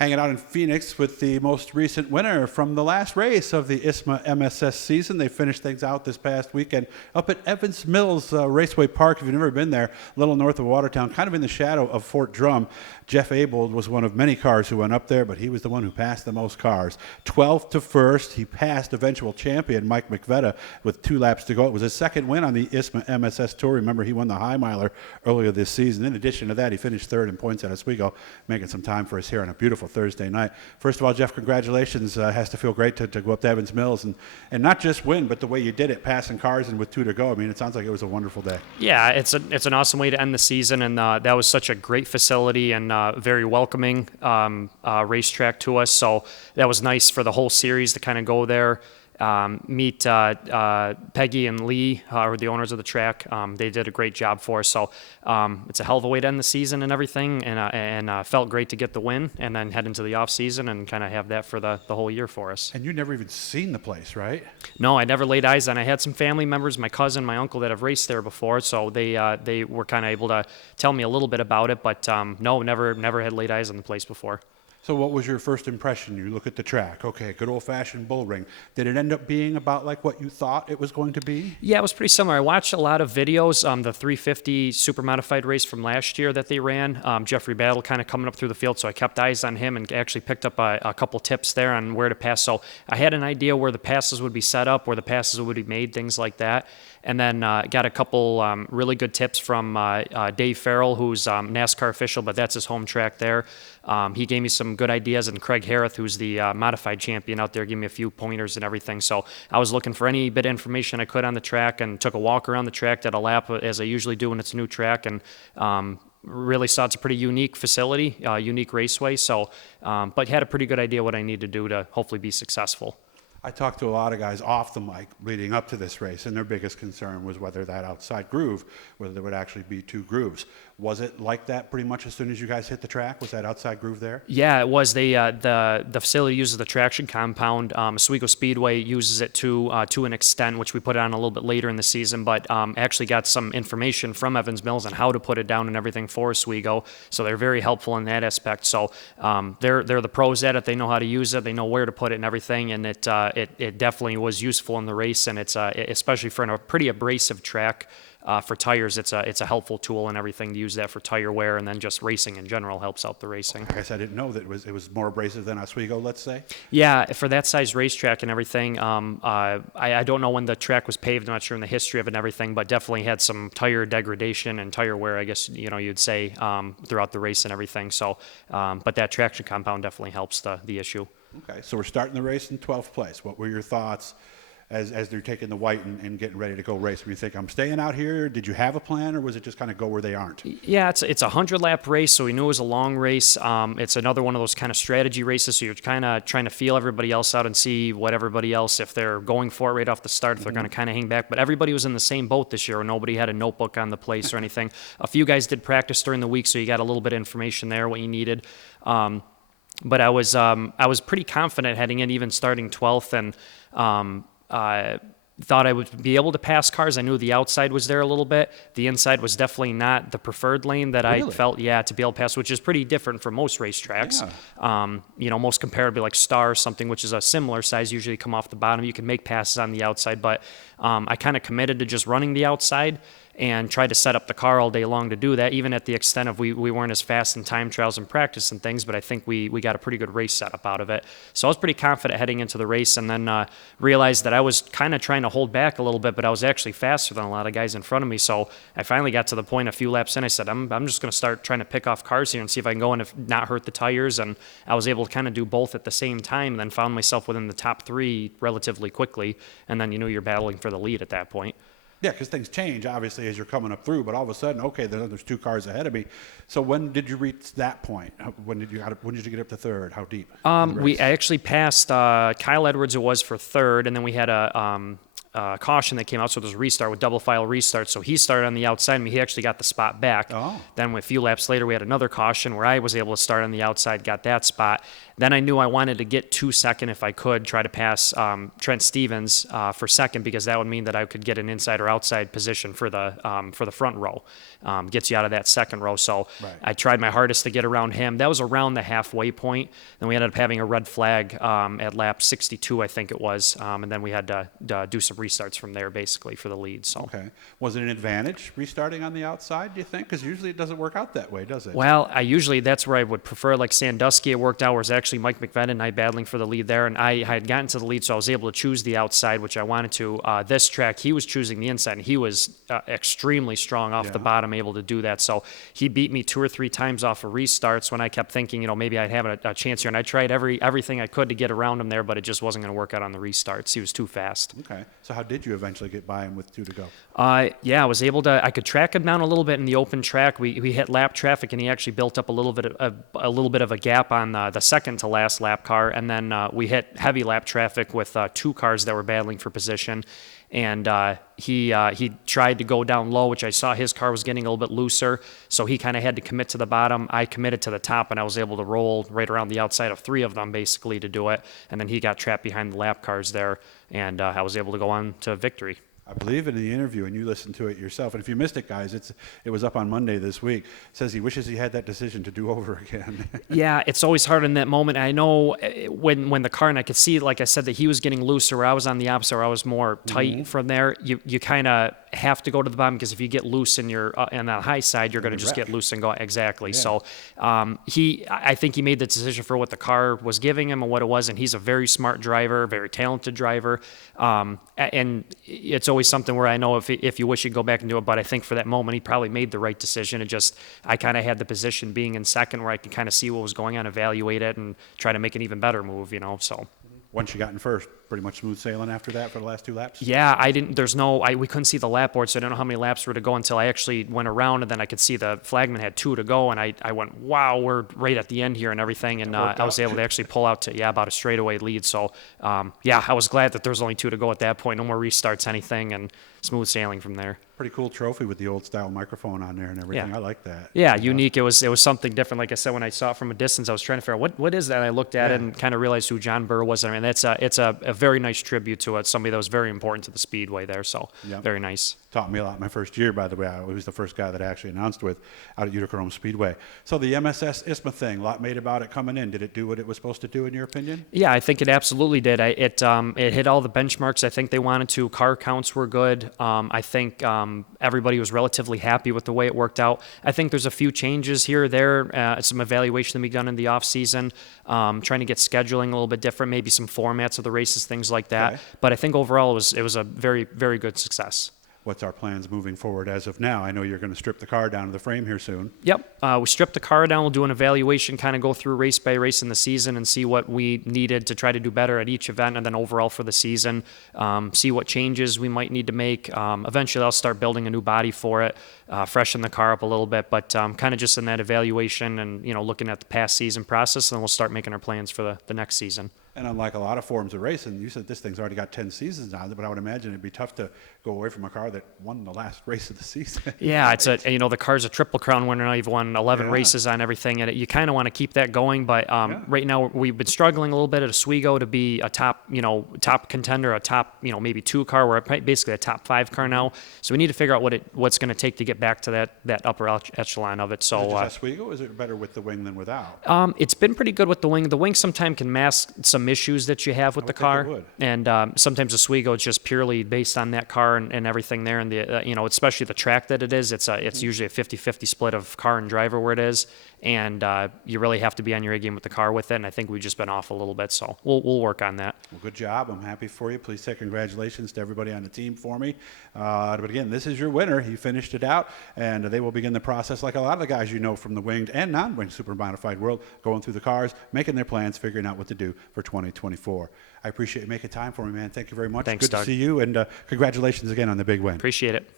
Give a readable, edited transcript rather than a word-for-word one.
hanging out in Phoenix with the most recent winner from the last race of the ISMA MSS season. They finished things out this past weekend up at Evans Mills Raceway Park. If you've never been there, a little north of Watertown, kind of in the shadow of Fort Drum. Jeff Abold was one of many cars who went up there, but he was the one who passed the most cars. 12th to first. He passed eventual champion Mike McVetta with 2 laps to go. It was his second win on the ISMA MSS Tour. Remember, he won the High Miler earlier this season. In addition to that, he finished third in points at Oswego, making some time for us here on a beautiful Thursday night. First of all, Jeff, congratulations. Has to feel great to go up to Evans Mills and not just win, but the way you did it, passing cars and with 2 to go. I mean, it sounds like it was a wonderful day. Yeah, it's an awesome way to end the season, and that was such a great facility and very welcoming racetrack to us. So that was nice for the whole series to kind of go there. Meet Peggy and Lee, who are the owners of the track. They did a great job for us. So it's a hell of a way to end the season and everything, and felt great to get the win and then head into the off season and kind of have that for the whole year for us. And you never even seen the place, right? No, I never laid eyes on it. I had some family members, my cousin, my uncle, that have raced there before, so they were kind of able to tell me a little bit about it, but no, never had laid eyes on the place before. So what was your first impression? You look at the track. Okay, good old-fashioned bull ring. Did it end up being about like what you thought it was going to be? Yeah, it was pretty similar. I watched a lot of videos, the 350 super modified race from last year that they ran. Jeffrey Battle kind of coming up through the field, so I kept eyes on him and actually picked up a couple tips there on where to pass. So I had an idea where the passes would be set up, where the passes would be made, things like that. And then got a couple really good tips from Dave Farrell, who's NASCAR official, but that's his home track there. He gave me some good ideas, and Craig Harrith, who's the modified champion out there, gave me a few pointers and everything. So I was looking for any bit of information I could on the track and took a walk around the track, did a lap as I usually do when it's a new track, and really saw it's a pretty unique facility, unique raceway. So, but had a pretty good idea what I need to do to hopefully be successful. I talked to a lot of guys off the mic leading up to this race, and their biggest concern was whether that outside groove, whether there would actually be 2 grooves. Was it like that pretty much as soon as you guys hit the track? Was that outside groove there? Yeah, it was. The facility uses the traction compound. Oswego Speedway uses it to an extent, which we put it on a little bit later in the season, but actually got some information from Evans Mills on how to put it down and everything for Oswego. So they're very helpful in that aspect. So they're the pros at it. They know how to use it. They know where to put it and everything, and it definitely was useful in the race, and it's especially for a pretty abrasive track. For tires, it's a helpful tool and everything to use that for tire wear, and then just racing in general helps out the racing. I guess I didn't know that it was more abrasive than Oswego, let's say. Yeah, for that size racetrack and everything, I don't know when the track was paved. I'm not sure in the history of it and everything, but definitely had some tire degradation and tire wear, I guess you'd say, throughout the race and everything. So, but that traction compound definitely helps the issue. Okay, so we're starting the race in 12th place. What were your thoughts as they're taking the white and getting ready to go race? When you think, I'm staying out here, did you have a plan, or was it just kind of go where they aren't? Yeah, it's a 100-lap race, so we knew it was a long race. It's another one of those kind of strategy races, so you're kind of trying to feel everybody else out and see what everybody else, if they're going for it right off the start, if they're going to kind of hang back. But everybody was in the same boat this year, where nobody had a notebook on the place or anything. A few guys did practice during the week, so you got a little bit of information there, what you needed. But I was pretty confident heading in, even starting 12th, and thought I would be able to pass cars. I knew the outside was there a little bit. The inside was definitely not the preferred lane that Really? I felt, to be able to pass, which is pretty different from most racetracks. Yeah. Most comparably like Star or something, which is a similar size, usually come off the bottom. You can make passes on the outside, but I kind of committed to just running the outside and tried to set up the car all day long to do that, even at the extent of we weren't as fast in time trials and practice and things, but I think we got a pretty good race setup out of it. So I was pretty confident heading into the race, and then realized that I was kind of trying to hold back a little bit, but I was actually faster than a lot of guys in front of me. So I finally got to the point a few laps in, I said, I'm just going to start trying to pick off cars here and see if I can go and if not hurt the tires, and I was able to kind of do both at the same time, and then found myself within the top 3 relatively quickly, and then you're battling for the lead at that point. Yeah, because things change, obviously, as you're coming up through, but all of a sudden, okay, there's 2 cars ahead of me. So when did you reach that point? When did you get up to third? How deep? I actually passed Kyle Edwards, it was, for third, and then we had caution that came out, so there's a restart with double file restart. So he started on the outside, and he actually got the spot back. Oh. Then a few laps later, we had another caution where I was able to start on the outside, got that spot. Then I knew I wanted to get to second if I could, try to pass Trent Stevens for second, because that would mean that I could get an inside or outside position for the front row. Gets you out of that second row. So Right. I tried my hardest to get around him. That was around the halfway point. Then we ended up having a red flag at lap 62, I think it was, and then we had to do some restarts from there, basically, for the lead. So. Okay. Was it an advantage restarting on the outside, do you think? Because usually it doesn't work out that way, does it? Well, that's where I would prefer. Like Sandusky, it worked out, where it's actually Mike McVeigh and I battling for the lead there, and I had gotten to the lead, so I was able to choose the outside, which I wanted to. This track, he was choosing the inside, and he was extremely strong off the bottom, able to do that. So he beat me 2 or 3 times off of restarts when I kept thinking, maybe I'd have a chance here, and I tried everything I could to get around him there, but it just wasn't going to work out on the restarts. He was too fast. Okay. So how did you eventually get by him with 2 to go? I was able to. I could track him down a little bit in the open track. We hit lap traffic, and he actually built up a little bit of a gap on the second to last lap car, and then we hit heavy lap traffic with 2 cars that were battling for position. And he tried to go down low, which I saw his car was getting a little bit looser, so he kind of had to commit to the bottom. I committed to the top, and I was able to roll right around the outside of 3 of them, basically, to do it. And then he got trapped behind the lap cars there, and I was able to go on to victory. I believe in the interview, and you listened to it yourself. And if you missed it, guys, it was up on Monday this week. It says he wishes he had that decision to do over again. Yeah, it's always hard in that moment. I know when the car, and I could see, like I said, that he was getting looser, where I was on the opposite, where I was more tight from there. You kind of have to go to the bottom, because if you get loose and you're on the high side, you're going to just get loose and go. Exactly. Yeah. So I think he made the decision for what the car was giving him and what it was, and he's a very smart driver, very talented driver. And it's always something where I know if you wish you'd go back and do it, but I think for that moment he probably made the right decision. I kind of had the position being in second, where I could kind of see what was going on, evaluate it, and try to make an even better move, so. Once you got in first, pretty much smooth sailing after that for the last 2 laps? Yeah, we couldn't see the lap board, so I don't know how many laps were to go until I actually went around, and then I could see the flagman had 2 to go, and I went, wow, we're right at the end here and everything, and I was able to actually pull out to, about a straightaway lead. So, I was glad that there was only 2 to go at that point. No more restarts, anything, and smooth sailing from there. Pretty cool trophy with the old style microphone on there and everything. Yeah. I like that. Yeah, unique. It was something different. Like I said, when I saw it from a distance, I was trying to figure out what is that. And I looked at it and kind of realized who John Burr was. I mean, it's a very nice tribute to it. Somebody that was very important to the Speedway there. So very nice. Taught me a lot my first year, by the way. I was the first guy that I actually announced with out at Utica Rome Speedway. So the MSS ISMA thing, a lot made about it coming in. Did it do what it was supposed to do, in your opinion? Yeah, I think it absolutely did. It hit all the benchmarks I think they wanted to. Car counts were good. I think everybody was relatively happy with the way it worked out. I think there's a few changes here or there, some evaluation to be done in the off season, trying to get scheduling a little bit different, maybe some formats of the races, things like that. Okay. But I think overall it was a very, very good success. What's our plans moving forward as of now? I know you're going to strip the car down to the frame here soon. Yep. We stripped the car down. We'll do an evaluation, kind of go through race by race in the season and see what we needed to try to do better at each event, and then overall for the season, see what changes we might need to make. Eventually, I'll start building a new body for it, freshen the car up a little bit, but kind of just in that evaluation and, looking at the past season process, and then we'll start making our plans for the next season. And unlike a lot of forms of racing, you said this thing's already got 10 seasons on it, but I would imagine it'd be tough to go away from a car that won the last race of the season. Yeah, it's the car's a Triple Crown winner now. You've won 11 races on everything, and you kind of want to keep that going. But right now we've been struggling a little bit at Oswego to be a top contender, a top, maybe 2 car. We're basically a top 5 car now. So we need to figure out what's going to take to get back to that upper echelon of it. So is it just Oswego? Is it better with the wing than without? It's been pretty good with the wing. The wing sometimes can mask some issues that you have with the car, and sometimes Oswego is just purely based on that car and everything there, and the especially the track that it is. It's usually a 50-50 split of car and driver where it is, and you really have to be on your A game with the car with it. And I think we've just been off a little bit, so we'll work on that. Well, good job. I'm happy for you. Please say congratulations to everybody on the team for me. But again, this is your winner. He finished it out, and they will begin the process like a lot of the guys from the winged and non-winged super modified world, going through the cars, making their plans, figuring out what to do for 2024. I appreciate you making time for me, man. Thank you very much. Thanks, Good to see you, and congratulations again on the big win. Appreciate it.